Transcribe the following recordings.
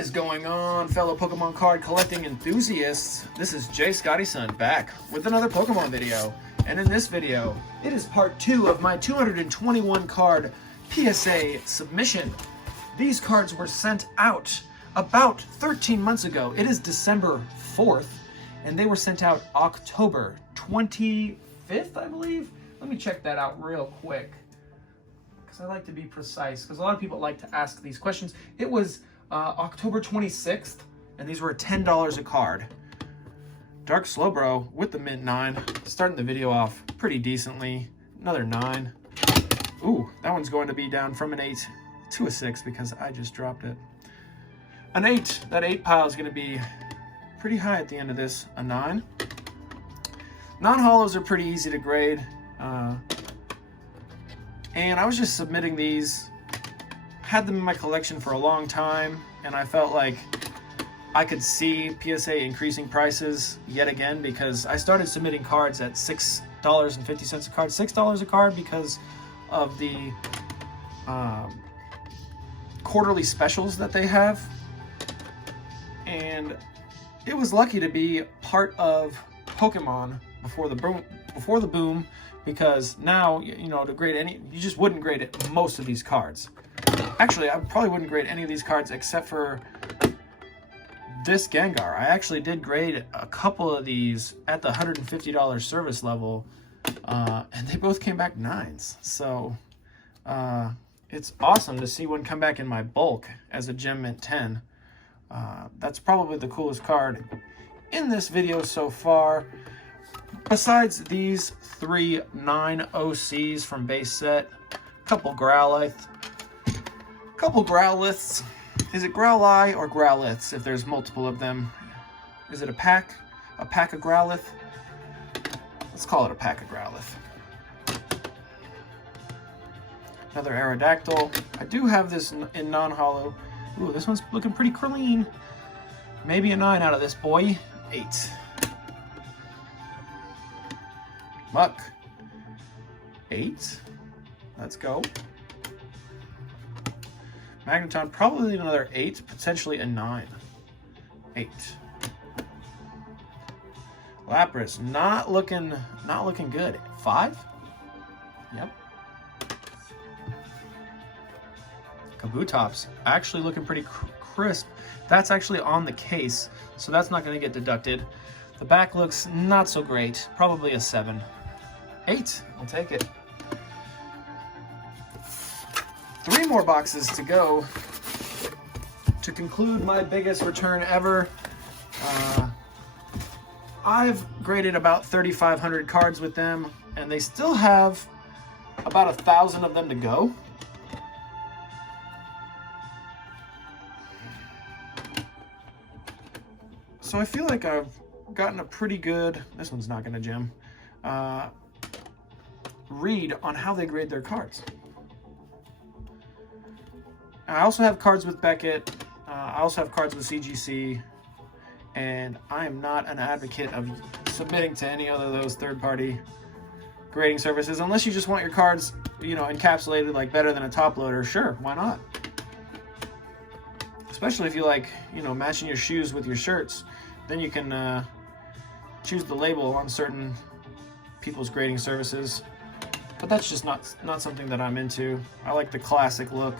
is going on, fellow Pokemon card collecting enthusiasts? This is Jay Scottyson back with another Pokemon video. And in this video, it is part 2 of my 221 card PSA submission. These cards were sent out about 13 months ago. It is December 4th, and they were sent out October 25th, I believe. Let me check that out real quick, because I like to be precise, because a lot of people like to ask these questions. It was October 26th, and these were $10 a card. Dark Slowbro with the mint 9, starting the video off pretty decently. Another 9. Ooh, that one's going to be down from an 8 to a 6 because I just dropped it. An 8, that 8 pile is going to be pretty high at the end of this. A 9. Non-holos are pretty easy to grade. And I was just submitting these, had them in my collection for a long time, and I felt like I could see PSA increasing prices yet again because I started submitting cards at $6.50 a card. $6 a card because of the quarterly specials that they have. And it was lucky to be part of Pokemon before the boom, because now, you know, to grade any, you just wouldn't grade it, most of these cards. Actually, I probably wouldn't grade any of these cards except for this Gengar. I actually did grade a couple of these at the $150 service level, and they both came back 9s. So it's awesome to see one come back in my bulk as a Gem Mint 10. That's probably the coolest card in this video so far. Besides these 3 9 OCs from base set, couple Growliths. Is it Growlithe or Growliths if there's multiple of them? Is it a pack? A pack of Growlithe? Let's call it a pack of Growlithe. Another Aerodactyl. I do have this in non-holo. Ooh, this one's looking pretty clean. Maybe a 9 out of this boy. 8. Muck. 8. Let's go. Magneton, probably another 8, potentially a 9. 8. Lapras, not looking good. 5? Yep. Kabutops, actually looking pretty crisp. That's actually on the case, so that's not going to get deducted. The back looks not so great. Probably a 7. 8, I'll take it. 3 more boxes to go to conclude my biggest return ever. I've graded about 3,500 cards with them, and they still have about 1,000 of them to go. So I feel like I've gotten a pretty good, this one's not going to gem, read on how they grade their cards. I also have cards with Beckett. I also have cards with CGC, and I am not an advocate of submitting to any other of those third-party grading services unless you just want your cards, you know, encapsulated like better than a top loader. Sure, why not? Especially if you like, you know, matching your shoes with your shirts, then you can choose the label on certain people's grading services. But that's just not something that I'm into. I like the classic look.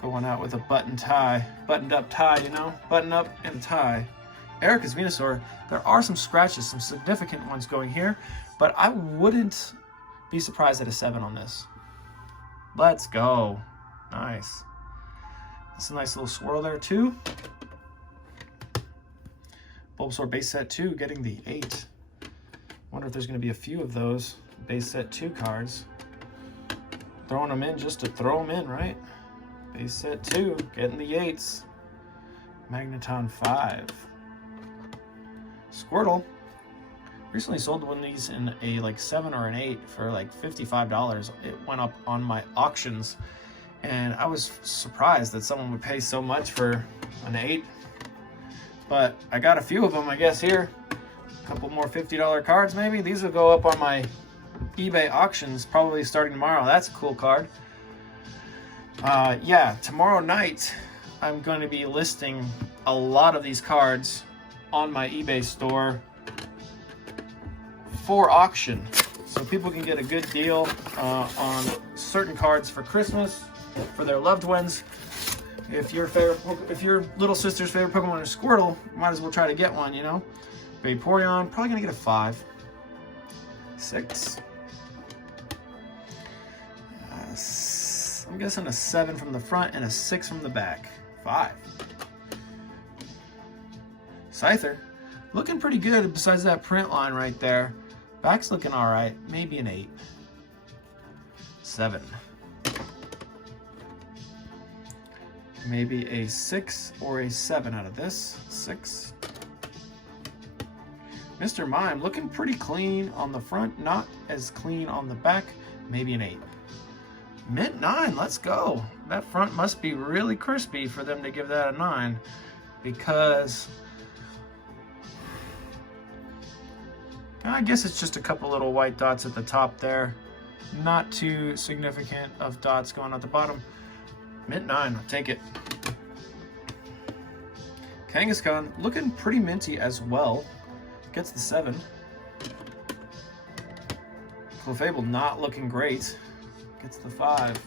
Going out with a buttoned up tie, you know, button up and tie. Erica's Venusaur, there are some scratches, some significant ones going here, but I wouldn't be surprised at a 7 on this. Let's go. Nice. That's a nice little swirl there too. Bulbasaur base set 2 getting the 8. Wonder if there's going to be a few of those base set 2 cards. Throwing them in just to throw them in, right? Base set 2, getting the 8s. Magneton 5. Squirtle. Recently sold one of these in a like 7 or an 8 for like $55. It went up on my auctions, and I was surprised that someone would pay so much for an 8. But I got a few of them, I guess, here. A couple more $50 cards maybe. These will go up on my eBay auctions probably starting tomorrow. That's a cool card. Yeah, tomorrow night I'm going to be listing a lot of these cards on my eBay store for auction, so people can get a good deal on certain cards for Christmas for their loved ones. If your little sister's favorite Pokemon is Squirtle, you might as well try to get one, you know. Vaporeon, probably gonna get a 5. 6. I'm guessing a 7 from the front and a 6 from the back. 5. Scyther, looking pretty good besides that print line right there. Back's looking all right, maybe an 8. 7. Maybe a 6 or a 7 out of this. 6. Mr. Mime, looking pretty clean on the front, not as clean on the back. Maybe an 8. Mint 9, let's go. That front must be really crispy for them to give that a 9, because I guess it's just a couple little white dots at the top there. Not too significant of dots going at the bottom. Mint 9, I'll take it. Kangaskhan, looking pretty minty as well. Gets the 7. Clefable, not looking great. Gets the 5.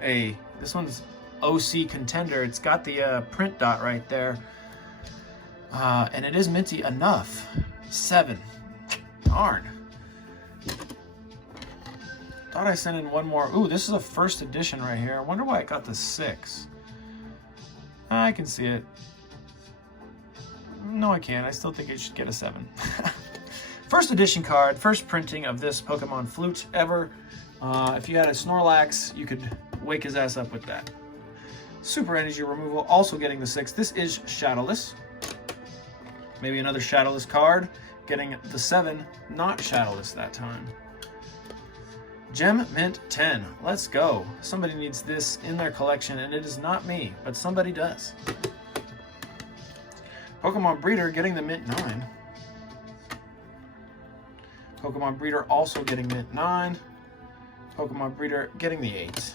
Hey, this one's OC contender. It's got the print dot right there. And it is minty enough. 7. Darn. Thought I sent in one more. Ooh, this is a first edition right here. I wonder why it got the 6. I can see it. No, I can't. I still think it should get a 7. First edition card, first printing of this Pokemon Flute ever. If you had a Snorlax, you could wake his ass up with that. Super Energy Removal, also getting the 6. This is Shadowless. Maybe another Shadowless card, getting the 7, not Shadowless that time. Gem Mint 10, let's go. Somebody needs this in their collection, and it is not me, but somebody does. Pokemon Breeder getting the Mint 9. Pokemon Breeder also getting Mint 9. Pokemon Breeder getting the 8. Is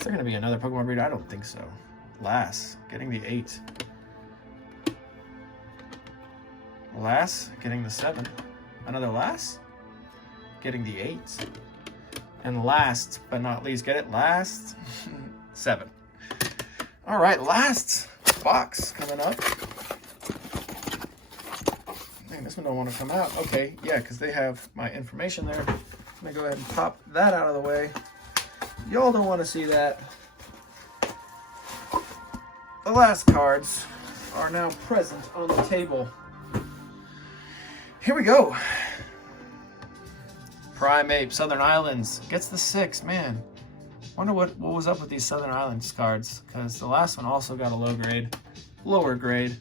there going to be another Pokemon Breeder? I don't think so. Lass getting the 8. Lass getting the 7. Another Lass getting the 8. And last but not least, get it? Last 7. All right, last box coming up. Dang, this one don't want to come out. Okay, yeah, because they have my information there. I'm gonna go ahead and pop that out of the way. Y'all don't want to see that. The last cards are now present on the table. Here we go. Primeape, Southern Islands, gets the 6, man. Wonder what was up with these Southern Islands cards, because the last one also got a lower grade.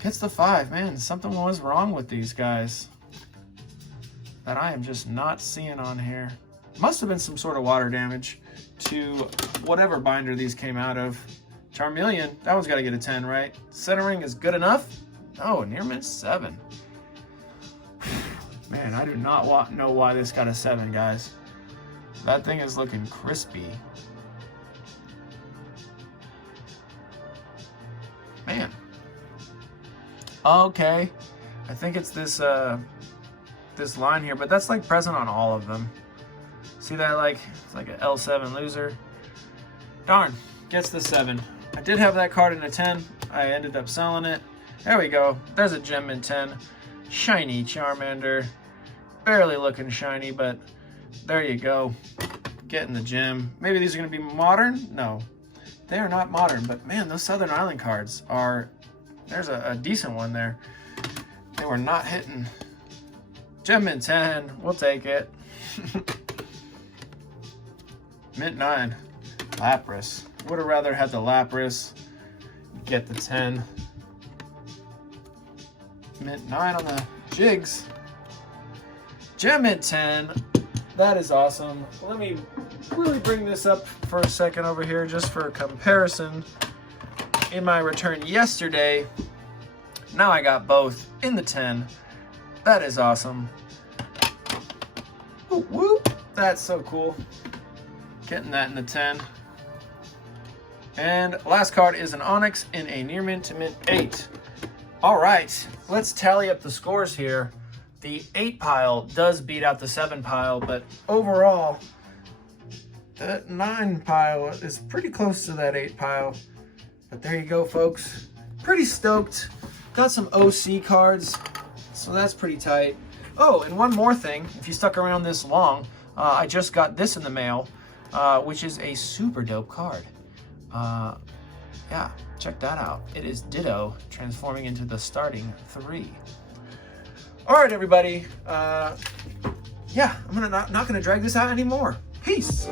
Gets the 5, man. Something was wrong with these guys that I am just not seeing on here. Must have been some sort of water damage to whatever binder these came out of. Charmeleon, that one's got to get a 10, right? Centering is good enough? Oh, near mint 7. Man, I do not know why this got a 7, guys. That thing is looking crispy. Man. Okay. I think it's this this line here, but that's like present on all of them. See that, like, it's like an L7 loser. Darn, gets the 7. I did have that card in a 10. I ended up selling it. There we go. There's a gem in 10. Shiny Charmander. Barely looking shiny, but there you go. Getting the gem. Maybe these are going to be modern? No. They are not modern, but man, those Southern Island cards are... There's a decent one there. They were not hitting. Gem Mint 10. We'll take it. Mint 9. Lapras. Would have rather had the Lapras. Get the 10. Mint 9 on the jigs. Gem Mint 10. That is awesome. Let me really bring this up for a second over here just for a comparison. In my return yesterday, now I got both in the 10. That is awesome. Whoop, whoop. That's so cool. Getting that in the 10. And last card is an Onyx in a near mint to mint 8. All right, let's tally up the scores here. The 8 pile does beat out the 7 pile, but overall, that 9 pile is pretty close to that 8 pile. But there you go, folks. Pretty stoked. Got some OC cards, so that's pretty tight. Oh, and one more thing. If you stuck around this long, I just got this in the mail, which is a super dope card. Yeah, check that out. It is Ditto transforming into the starting 3. All right, everybody. Yeah, I'm not gonna drag this out anymore. Peace.